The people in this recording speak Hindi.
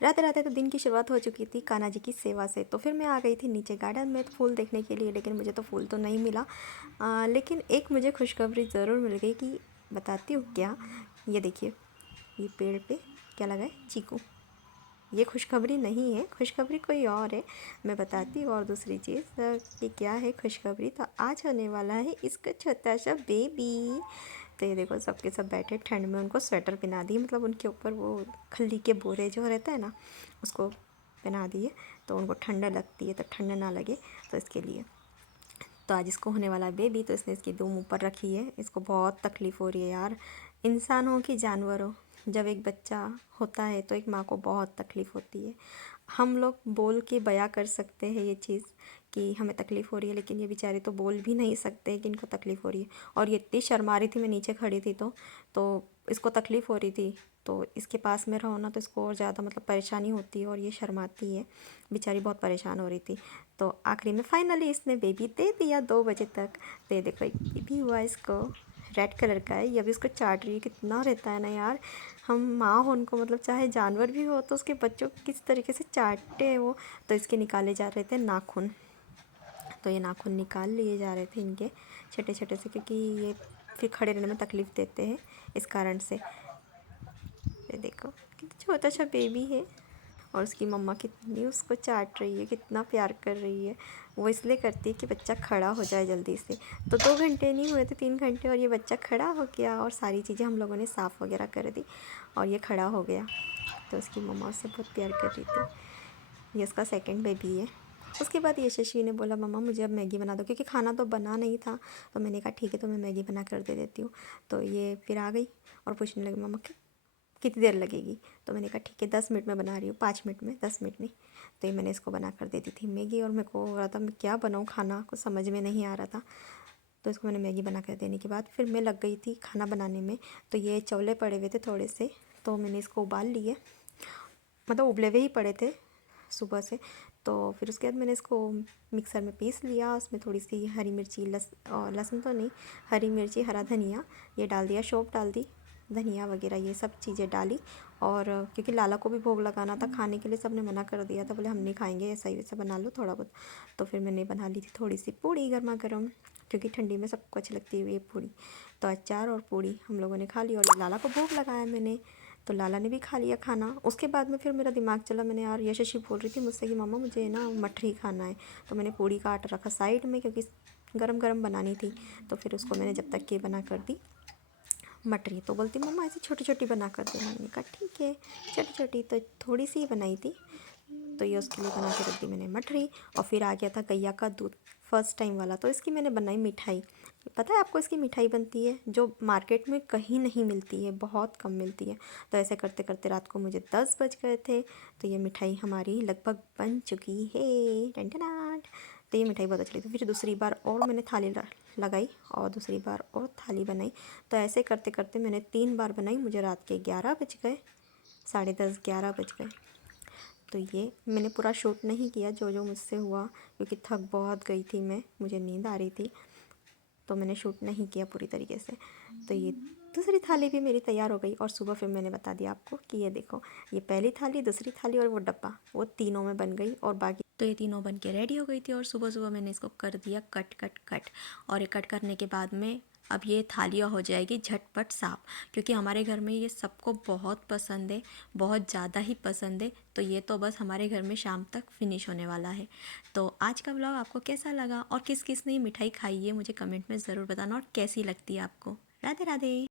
रात रात तो दिन की शुरुआत हो चुकी थी कान्हा जी की सेवा से। तो फिर मैं आ गई थी नीचे गार्डन में फूल देखने के लिए, लेकिन मुझे तो फूल तो नहीं मिला। लेकिन एक मुझे खुशखबरी ज़रूर मिल गई कि बताती हूँ क्या। ये देखिए, ये पेड़ पे क्या लगा है, चीकू। ये खुशखबरी नहीं है, खुशखबरी कोई और है, मैं बताती हूँ। और दूसरी चीज़ कि क्या है खुशखबरी, तो आज होने वाला है इसका छोटा सा बेबी। तो ये देखो, सबके सब बैठे ठंड में, उनको स्वेटर पहना दिए, मतलब उनके ऊपर वो खल्ली के बोरे जो रहता है ना, उसको पहना दिए, तो उनको ठंड लगती है, तो ठंड ना लगे तो इसके लिए। तो आज इसको होने वाला बेबी, तो इसने इसकी दुम ऊपर रखी है। इसको बहुत तकलीफ़ हो रही है यार, इंसान हो कि जानवर हो, जब एक बच्चा होता है तो एक माँ को बहुत तकलीफ़ होती है। हम लोग बोल के बयां कर सकते हैं ये चीज़ कि हमें तकलीफ़ हो रही है, लेकिन ये बेचारे तो बोल भी नहीं सकते कि इनको तकलीफ़ हो रही है। और ये इतनी शर्मा रही थी, मैं नीचे खड़ी थी तो इसको तकलीफ़ हो रही थी, तो इसके पास में रहो ना तो इसको और ज़्यादा मतलब परेशानी होती है, और ये शर्माती है बेचारी, बहुत परेशान हो रही थी। तो आखिरी में फाइनली इसने बेबी दे दिया 2 बजे तक। तो ये देखो, एक बेबी हुआ इसको, रेड कलर का है। ये अभी इसको चाट रही है, कितना रहता है ना यार, हम माँ हो उनको, मतलब चाहे जानवर भी हो तो उसके बच्चों को किस तरीके से चाटते हैं वो। तो इसके निकाले जा रहे थे नाखून, तो ये नाखून निकाल लिए जा रहे थे इनके छोटे छोटे से, क्योंकि ये फिर खड़े रहने में तकलीफ़ देते हैं, इस कारण से। ये देखो, कितना छोटा सा बेबी है, और उसकी मम्मा कितनी उसको चाट रही है, कितना प्यार कर रही है। वो इसलिए करती है कि बच्चा खड़ा हो जाए जल्दी से। तो 2 घंटे नहीं हुए थे, 3 घंटे, और ये बच्चा खड़ा हो गया, और सारी चीज़ें हम लोगों ने साफ़ वगैरह कर दी, और ये खड़ा हो गया। तो उसकी मम्मा उससे बहुत प्यार कर रही थी। ये उसका सेकंड बेबी है। उसके बाद यशस्वी ने बोला, मम्मा मुझे अब मैगी बना दो, क्योंकि खाना तो बना नहीं था। तो मैंने कहा ठीक है, तो मैं मैगी बना कर दे देती हूँ। तो ये फिर आ गई और पूछने लगी, मम्मा कितनी देर लगेगी। तो मैंने कहा ठीक है, 10 मिनट में बना रही हूँ, 5 मिनट में, 10 मिनट में। तो ये मैंने इसको बना कर दे दी थी मैगी, और मेरे को हो रहा था मैं क्या बनाऊँ, खाना कुछ समझ में नहीं आ रहा था। तो इसको मैंने मैगी बना कर देने के बाद फिर मैं लग गई थी खाना बनाने में। तो ये चौले पड़े हुए थे थोड़े से, तो मैंने इसको उबाल लिए, मतलब उबले हुए ही पड़े थे सुबह से। तो फिर उसके बाद मैंने इसको मिक्सर में पीस लिया, उसमें थोड़ी सी हरी मिर्ची, लहसुन तो नहीं, हरी मिर्ची, हरा धनिया ये डाल दिया, सौंफ डाल दी, धनिया वगैरह ये सब चीज़ें डाली। और क्योंकि लाला को भी भोग लगाना था खाने के लिए, सब ने मना कर दिया था, बोले हम नहीं खाएंगे, ऐसा ही वैसा बना लो थोड़ा बहुत। तो फिर मैंने बना ली थी थोड़ी सी पूड़ी गर्मा गर्म, क्योंकि ठंडी में सबको अच्छी लगती है ये पूड़ी। तो अचार और पूड़ी हम लोगों ने खा ली, और ये लाला को भोग लगाया मैंने, तो लाला ने भी खा लिया खाना। उसके बाद में फिर मेरा दिमाग चला, मैंने यार यशस्वी बोल रही थी मुझसे कि मम्मा मुझे ना मठरी खाना है। तो मैंने पूड़ी का आटा रखा साइड में, क्योंकि गरम गरम बनानी थी। तो फिर उसको मैंने जब तक के बना कर दी मटरी, तो बोलती मम्मा ऐसी छोटी छोटी बना कर देना। मैंने कहा ठीक है, छोटी छोटी तो थोड़ी सी ही बनाई थी। तो ये उसके लिए बना के रख दी मैंने मठरी। और फिर आ गया था गैया का दूध, फर्स्ट टाइम वाला, तो इसकी मैंने बनाई मिठाई। पता है आपको इसकी मिठाई बनती है जो मार्केट में कहीं नहीं मिलती है, बहुत कम मिलती है। तो ऐसे करते करते रात को मुझे 10 बज गए थे। तो ये मिठाई हमारी लगभग बन चुकी है, टन। तो ये मिठाई बहुत अच्छी लगी। फिर दूसरी बार और मैंने थाली लगाई, और दूसरी बार और थाली बनाई। तो ऐसे करते करते मैंने 3 बार बनाई, मुझे रात के 11 बज गए, 10:30 11 बज गए। तो ये मैंने पूरा शूट नहीं किया जो जो मुझसे हुआ, क्योंकि थक बहुत गई थी मैं, मुझे नींद आ रही थी, तो मैंने शूट नहीं किया पूरी तरीके से। तो ये दूसरी थाली भी मेरी तैयार हो गई, और सुबह फिर मैंने बता दिया आपको कि ये देखो, ये पहली थाली, दूसरी थाली और वो डब्बा, वो तीनों में बन गई, और बाकी तो ये तीनों बन के रेडी हो गई थी। और सुबह सुबह मैंने इसको कर दिया कट कट कट। और ये कट करने के बाद में अब ये थालियाँ हो जाएगी झटपट साफ, क्योंकि हमारे घर में ये सबको बहुत पसंद है, बहुत ज़्यादा ही पसंद है। तो ये तो बस हमारे घर में शाम तक फिनिश होने वाला है। तो आज का व्लॉग आपको कैसा लगा, और किस किस ने मिठाई खाई है मुझे कमेंट में ज़रूर बताना, और कैसी लगती है आपको। राधे राधे।